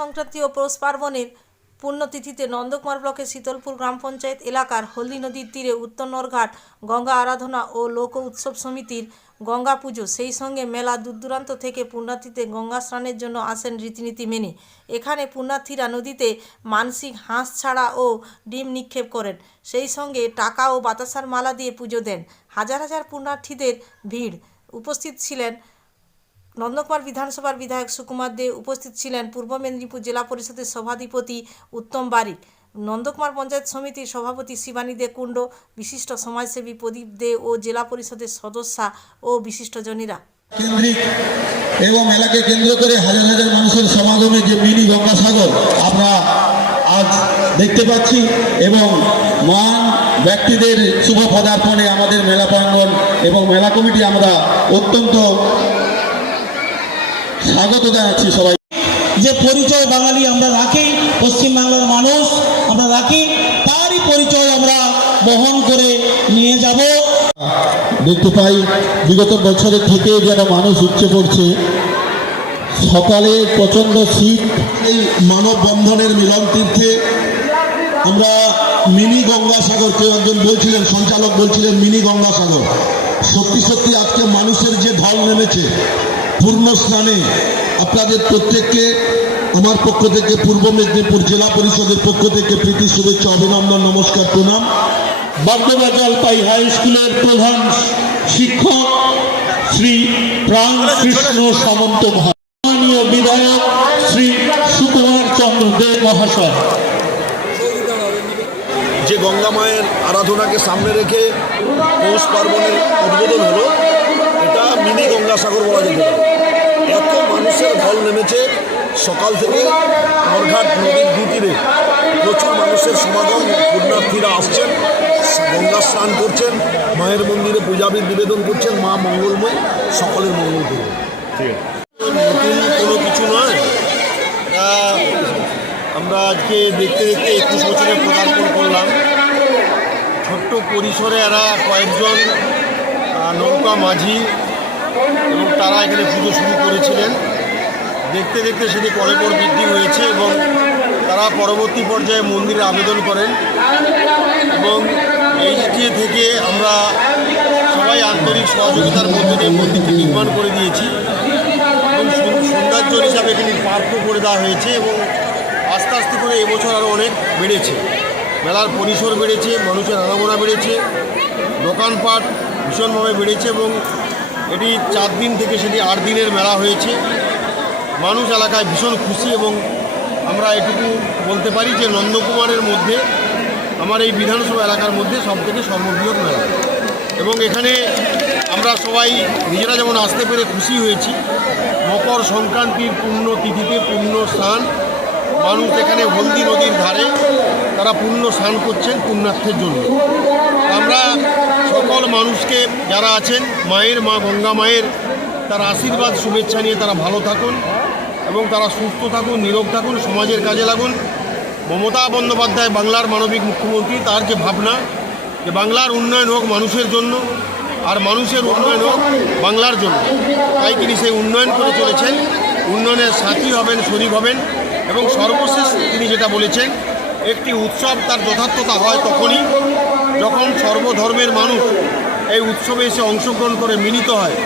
সংক্রান্তি ও পৌষ পার্বণের পুণ্যতিথিতে নন্দকুমার ব্লকের শীতলপুর গ্রাম পঞ্চায়েত এলাকার হলদি নদীর তীরে উত্তর নরঘাট গঙ্গা আরাধনা ও লোক উৎসব সমিতির গঙ্গা পুজো। সেই সঙ্গে মেলা দূরদূরান্ত থেকে পুণ্যার্থীতে গঙ্গা স্নানের জন্য আসেন রীতিনীতি মেনে। এখানে পুণ্যার্থীরা নদীতে মানসিক হাঁস ছাড়া ও ডিম নিক্ষেপ করেন। সেই সঙ্গে টাকা ও বাতাসার মালা দিয়ে পুজো দেন। হাজার হাজার পুণ্যার্থীদের ভিড়। উপস্থিত ছিলেন নন্দকুমার বিধানসভার বিধায়ক সুকুমার দে উপস্থিত ছিলেন পূর্ব মেদিনীপুর জেলা পরিষদের সভাধিপতি উত্তম বারিক, নন্দকুমার পঞ্চায়েত সমিতির সভাপতি শিবানী দে কুণ্ড, বিশিষ্ট সমাজসেবী প্রদীপ দে ও জেলা পরিষদের সদস্যা ও বিশিষ্টজনীরা এবং এলাকে কেন্দ্র করে হাজার হাজার মানুষের সমাগমে যে মিনি গঙ্গাসাগর আমরা আজ দেখতে পাচ্ছি এবং মহান ব্যক্তিদের শুভ পদার্পণে আমাদের মেলা প্রাঙ্গণ এবং মেলা কমিটি আমরা অত্যন্ত স্বাগত জানাচ্ছি সবাই। যে পরিচয় বাঙালি আমরা রাখি, পশ্চিমবাংলার মানুষ আমরা রাখি, তারই পরিচয় আমরা বহন করে নিয়ে যাব। দেখতে পাই, বিগত বছরের থেকে যেন মানুষ উচ্চে পড়ছে। সকালে প্রচণ্ড শীত, এই মানববন্ধনের মিলন তীর্থে আমরা মিনি গঙ্গাসাগর, কেউ একজন বলছিলেন, সঞ্চালক বলছিলেন মিনি গঙ্গাসাগর। সত্যি সত্যি আজকে মানুষের যে ঢল নেমেছে পূর্ণ স্নানে আপনাদের প্রত্যেককে আমার পক্ষ থেকে, পূর্ব মেদিনীপুর জেলা পরিষদের পক্ষ থেকে প্রীতি শুভেচ্ছা, অভিনন্দন, নমস্কার, প্রণাম। বাগদোবা জলপাই হাই স্কুলের প্রধান শিক্ষক শ্রী প্রাণ কৃষ্ণ সামন্ত মহা- মাননীয় বিধায়ক শ্রী সুকুমার চন্দ্র দেব মহাশয়। যে গঙ্গা মায়ের আরাধনাকে সামনে রেখে পৌষ পার্বণের উদ্বোধন হলো, এটা মিনি গঙ্গাসাগর বলা যেতে পারে। সকাল থেকে নরঘাট নদীর দুতীরে প্রচুর মানুষের সমাগম পুণ্যার্থীরা আসছেন গঙ্গা স্নান করছেন মায়ের মন্দিরে পূজাবিদ নিবেদন করছেন মা মঙ্গলময় সকলের মঙ্গল করবে নতুন কোনো কিছু নয়। আমরা আজকে দেখতে দেখতে একুশ বছরে পদার্পণ করলাম। ছোট্ট পরিসরে এরা কয়েকজন নৌকা মাঝি এবং তারা এখানে পুজো শুরু করেছিলেন। দেখতে দেখতে সেটি পরে পর বৃদ্ধি হয়েছে এবং তারা পরবর্তী পর্যায়ে মন্দিরে আবেদন করেন। এবং এই যে থেকে আমরা সবাই আন্তরিক সহযোগিতার মধ্যে দিয়ে মন্দিরটি নির্মাণ করে দিয়েছি। এবং সৌন্দর্য হিসাবে এখানে পার্কও করে দেওয়া হয়েছে এবং আস্তে আস্তে করে এবছর আরও অনেক বেড়েছে। মেলার পরিসর বেড়েছে, মানুষের আনাগোনা বেড়েছে, দোকানপাট ভীষণভাবে বেড়েছে এবং এটি চার দিন থেকে সেটি আট দিনের মেলা হয়েছে। মানুষ এলাকায় ভীষণ খুশি এবং আমরা এটুকু বলতে পারি যে নন্দকুমারের মধ্যে আমার এই বিধানসভা এলাকার মধ্যে সব সবথেকে সর্ববৃহৎ মেলা। এবং এখানে আমরা সবাই নিজেরা যেমন আসতে পেরে খুশি হয়েছি, মকর সংক্রান্তির পূর্ণ তিথিতে পূর্ণ স্নান, মানুষ এখানে হলদি নদীর ধারে তারা পূর্ণ স্নান করছেন পুণ্যার্থের জন্য। আমরা সকল মানুষকে যারা আছেন, মায়ের মা, গঙ্গা মায়ের, তার আশীর্বাদ, শুভেচ্ছা নিয়ে তারা ভালো থাকুন। এবং তারা সুস্থ থাকুন নিরোগ থাকুন, সমাজের কাজে লাগুন। মমতা বন্দ্যোপাধ্যায় বাংলার মানবিক মুখ্যমন্ত্রী, তার যে ভাবনা, যে বাংলার উন্নয়ন হোক মানুষের জন্য, আর মানুষের উন্নয়ন হোক বাংলার জন্য। তাই তিনি সেই উন্নয়ন করে চলেছেন। উন্নয়নের সাথী হবেন শরিক হবেন এবং সর্বশেষ তিনি যেটা বলেছেন, একটি উৎসব তার যথার্থতা হয় তখনই যখন সর্বধর্মের মানুষ এই উৎসবে এসে অংশগ্রহণ করে মিলিত হয়।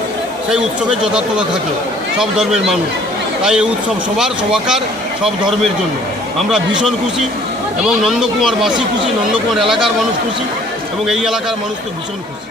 সেই উৎসবের যথার্থতা থাকে সব ধর্মের মানুষ। তাই এই উৎসব সবার, সবাকার, সব ধর্মের জন্য। আমরা ভীষণ খুশি এবং নন্দকুমারবাসী খুশি, নন্দকুমার এলাকার মানুষ খুশি এবং এই এলাকার মানুষ তো ভীষণ খুশি।